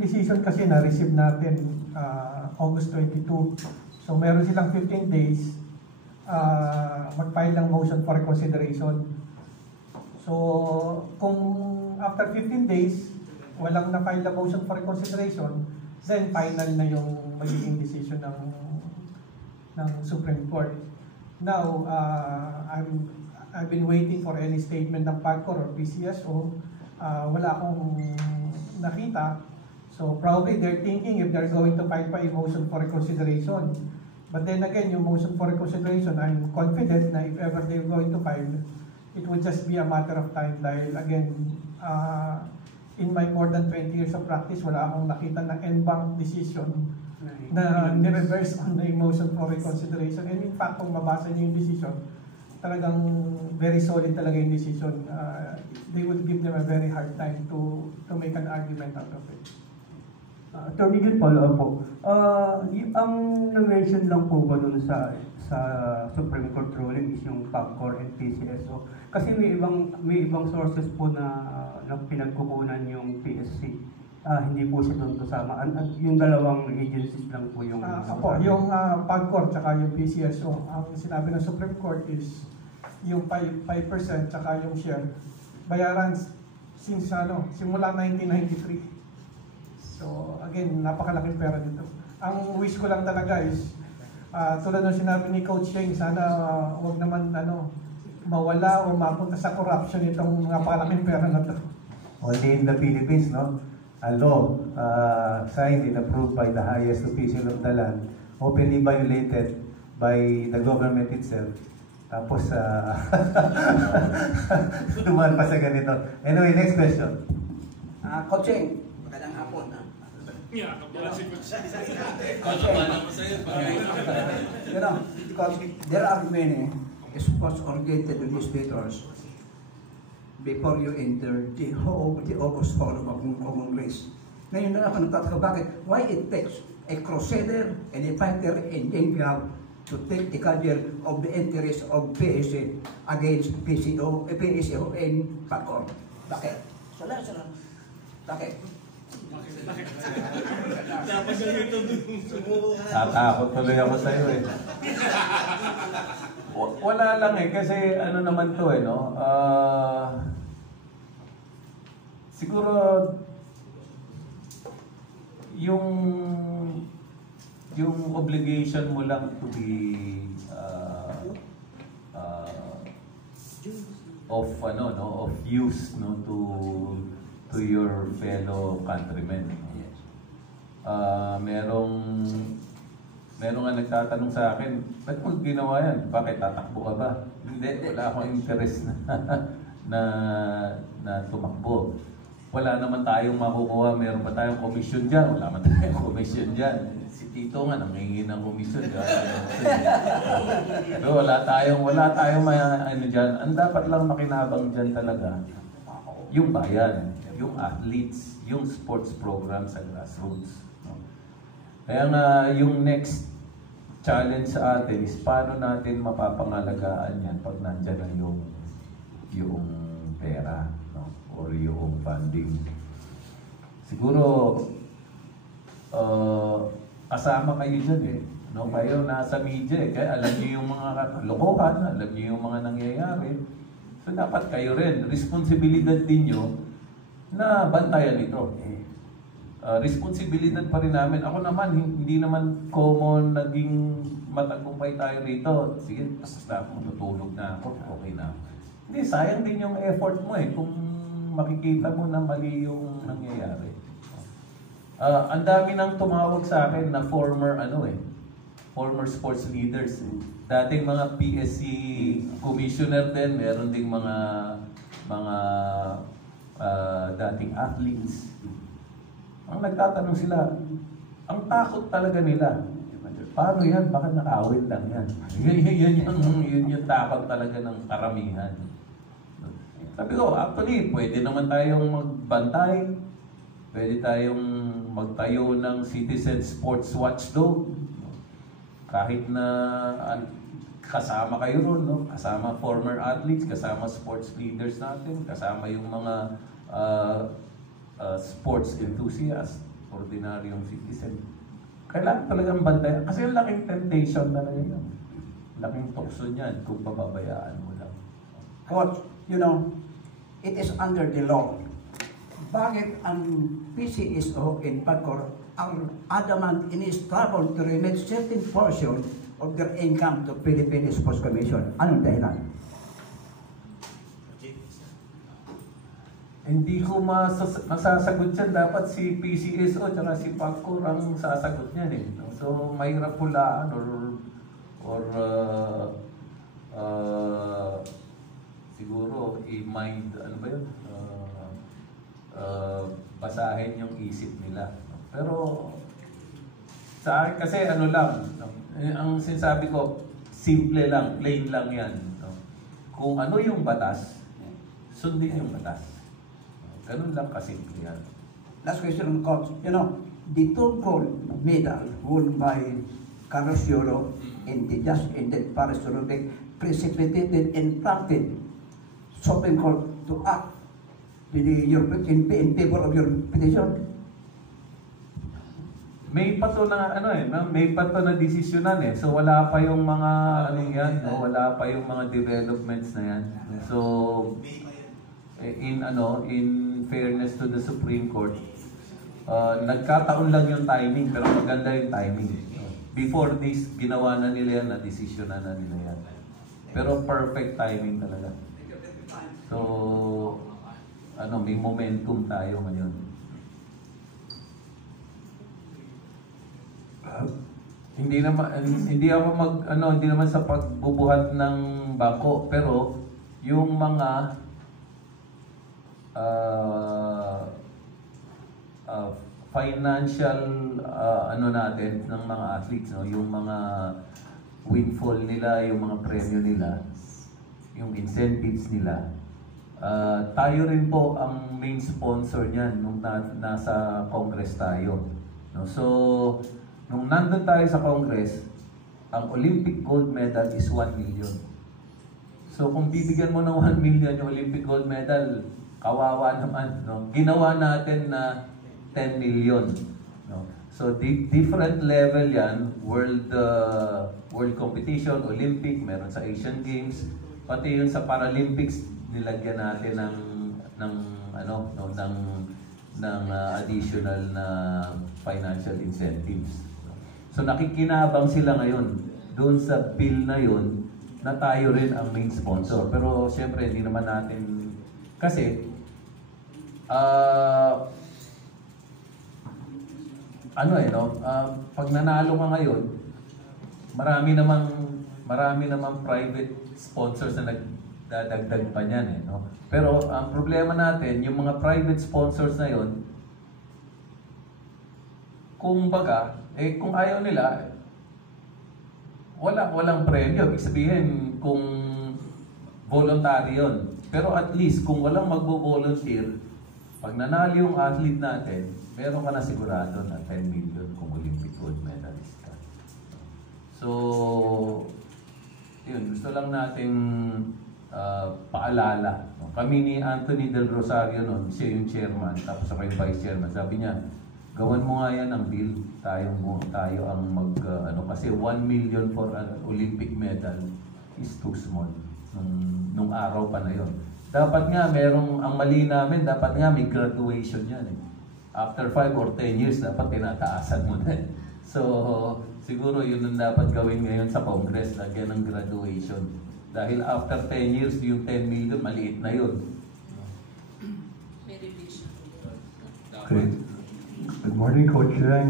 decision kasi na-receive natin August 22. So meron silang 15 days mag-file ng motion for reconsideration. So kung after 15 days, walang na-file na motion for reconsideration, then final na yung magiging decision ng Supreme Court. Now, I've been waiting for any statement ng PAGCOR or PCSO. Wala akong nakita. So probably they're thinking if they're going to file pa a motion for reconsideration. But then again, yung motion for reconsideration, I'm confident na if ever they're going to file, it would just be a matter of time dahil again, in my more than 20 years of practice, wala akong nakita na en banc decision na ni-reverse on the motion for reconsideration. And in fact, kung mabasa niyo yung decision, talagang very solid talaga yung decision. They would give them a very hard time to make an argument out of it. Attorney Gil, follow-up po. Ang na-mention lang po ba dun sa Supreme Court ruling is yung PAGCOR and PCSO? Kasi may ibang sources po na pinagkukunan yung PSC. Hindi po siya doon kasama. Yung dalawang agencies lang po yung... yung PAGCOR tsaka yung PCSO, ang sinabi ng Supreme Court is yung 5% tsaka yung share. Bayaran since simula 1993. So again, napakalaking pera dito. Ang wish ko lang talaga is, tulad ng sinabi ni Coach Shane, sana wag naman mawala o mapunta sa corruption itong napakalaking pera na to. Only in the Philippines, no? A law signed and approved by the highest official of the land, openly violated by the government itself. Tapos, dumaan pa sa ganito. Anyway, next question. Coach Shane, magandang hapon. Yeah, because there are many sports-oriented legislators before you enter the August Forum of Congress. Ngayon na ako nagtataka, bakit? Why it takes a crusader and a fighter and young club to take the career of the interest of PSC against PSO and PAGCOR? Bakit? Salah. Bakit? Tatakot tuloy ako sa'yo eh. Wala lang eh, kasi ano naman to eh, no? Siguro yung obligation mo lang to be of use to your fellow countrymen. Merong nga nagtatanong sa akin, ba't mo ginawa yan? Bakit tatakbo ka ba? Hindi, wala akong interest na tumakbo. Wala naman tayong makukuha, meron pa tayong komisyon dyan. Wala naman tayong komisyon dyan. Si Tito nga, nangingi ng komisyon. Pero wala tayong dyan. Ang dapat lang makinabang dyan talaga, yung bayan, yung athletes, yung sports program sa grassroots. Kaya nga, yung next challenge sa atin is paano natin mapapangalagaan yan pag nandyan na yung pera, no? Or yung funding. Siguro, kasama kayo dyan eh. No? Kayo nasa media eh. Kaya alam niyo yung mga kalokohan, alam niyo yung mga nangyayari. So dapat kayo rin, responsibilidad din nyo na bantayan ito. Responsibilidad pa rin namin. Ako naman, hindi naman common naging matagumpay tayo rito. Sige, basta ako matutulog na ako, okay na. Hindi, sayang din yung effort mo eh, kung makikita mo na mali yung nangyayari. Ang dami nang tumawag sa akin na former sports leaders. Dating mga PSC commissioner din, meron ding mga dating athletes. Ang nagtatanong sila, ang takot talaga nila. Paano yan? Bakit nakawin lang yan? Yun yung takot talaga ng karamihan. Sabi ko, actually, pwede naman tayong magbantay. Pwede tayong magtayo ng Citizen Sports Watchdog. Kahit na kasama kayo ron, no? Kasama former athletes, kasama sports leaders natin, kasama yung mga sports enthusiasts. ordinaryong citizen. Kailangan talagang bantayan. Kasi ang laking temptation na yun. Laking tukso niyan kung pababayaan mo lang. Coach, you know, it is under the law. Bakit ang PCSO in Pagcor ang adamant in his trouble to remit certain portion of their income to Philippine Sports Commission? Anong dahilan? Hindi ko masasagot yan. Dapat si PCSO at si Pagcor ang sasagot niyan eh. So, mahirap hulaan or siguro i-mind, ano ba yun? Basahin yung isip nila. Pero sa akin kasi ano lang, ang sinasabi ko, simple lang, plain lang yan. Kung ano yung batas, sundin yung batas. Ganun lang kasimple yan. Last question, Coach. You know, the two gold medal won by Carlos Yolo in the just ended Paris Olympic precipitated and prompted Supreme Court to act in favor of your petition. May pato na may pato na desisyonan eh. So wala pa yung mga wala pa yung mga developments na yan. So in fairness to the Supreme Court, nagkataon lang yung timing pero maganda yung timing. Before this, ginawa na nila yan, na-desisyonan na nila yan. Pero perfect timing talaga. So, may momentum tayo ngayon. Hindi naman sa pagbubuhat ng bangko, pero yung mga financial natin ng mga athletes, yung mga windfall nila, yung mga premyo nila, yung incentives nila. Tayo rin po ang main sponsor niyan nung nasa Congress tayo. No? So, nung nandun tayo sa Congress, ang Olympic gold medal is 1 million. So, kung bibigyan mo ng 1 million yung Olympic gold medal, kawawa naman. No? Ginawa natin na 10 million. No? So, different level yan. World competition, Olympic, meron sa Asian Games, pati yun sa Paralympics, nilagyan natin ng additional na financial incentives. So nakikinabang sila ngayon doon sa bill na yun na tayo rin ang main sponsor. Pero siyempre hindi naman natin kasi pag nanalo ka ngayon, marami namang private sponsors na nagdadagdag pa niyan eh, no? Pero ang problema natin, yung mga private sponsors na yon, kung ayaw nila, walang premyo. Ibig sabihin, kung voluntary yun. Pero at least, kung walang magbo-volunteer, pag nanalo yung athlete natin, meron ka na sigurado na 10 million kung Olympic gold medalist ka. So, yun, gusto lang nating paalala. No? Kami ni Anthony Del Rosario noon, siya yung chairman, tapos ako yung vice chairman. Sabi niya, gawan mo nga yan ang bill, tayo ang kasi 1 million for an Olympic medal is too small nung araw pa na yon. Dapat nga, ang mali namin, dapat nga may graduation yan eh. After 5 or 10 years, dapat tinataasan mo na. So, siguro yun ang dapat gawin ngayon sa Congress, lagyan ng graduation. Dahil after 10 years, yung 10 million, maliit na yun. Good morning, Coach Yang.